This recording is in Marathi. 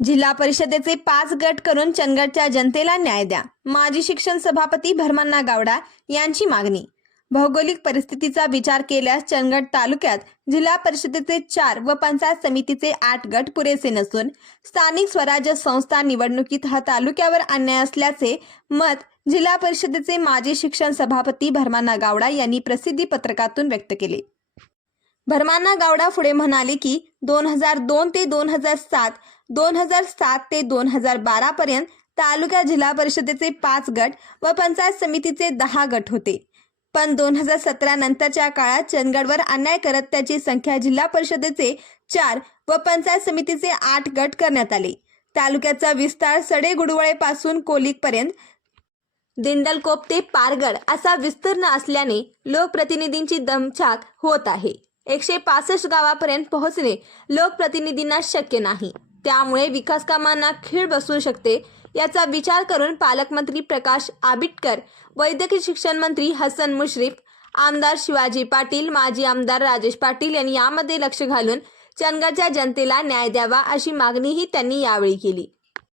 जिल्हा परिषदेचे 5 गट करून चंदगडच्या जनतेला न्याय द्या. माजी शिक्षण सभापती भरमण्णा गावडा यांची मागणी. भौगोलिक परिस्थितीचा विचार केल्यास चंदगड तालुक्यात जिल्हा परिषदेचे 4 व पंचायत समितीचे 8 गट पुरेसे नसून स्थानिक स्वराज्य संस्था निवडणुकीत हा तालुक्यावर अन्याय असल्याचे मत जिल्हा परिषदेचे माजी शिक्षण सभापती भरमण्णा गावडा यांनी प्रसिद्धी पत्रकातून व्यक्त केले. भरमण्णा गावडा पुढे म्हणाले की 2002 ते 2007, 2007 ते 2012 पर्यंत तालुक्यात जिल्हा परिषदेचे 5 गट व पंचायत समितीचे 10 गट होते. पण 2017 नंतरच्या काळात चंदगडवर अन्याय करत त्याची संख्या जिल्हा परिषदेचे 4 व पंचायत समितीचे 8 गट करण्यात आले. तालुक्याचा विस्तार सडेगुडवळे पासून कोलिक पर्यंत दिंडलकोप ते पारगड असा विस्तीर्ण असल्याने लोकप्रतिनिधींची दमछाक होत आहे. 165 गावापर्यंत पोहोचणे लोकप्रतिनिधींना शक्य नाही. त्यामुळे विकास कामांना खीळ बसू शकते. याचा विचार करून पालकमंत्री प्रकाश आंबेडकर, वैद्यकीय शिक्षण मंत्री हसन मुश्रीफ, आमदार शिवाजी पाटील, माजी आमदार राजेश पाटील यांनी यामध्ये लक्ष घालून चंदगडच्या जनतेला न्याय द्यावा अशी मागणीही त्यांनी यावेळी केली.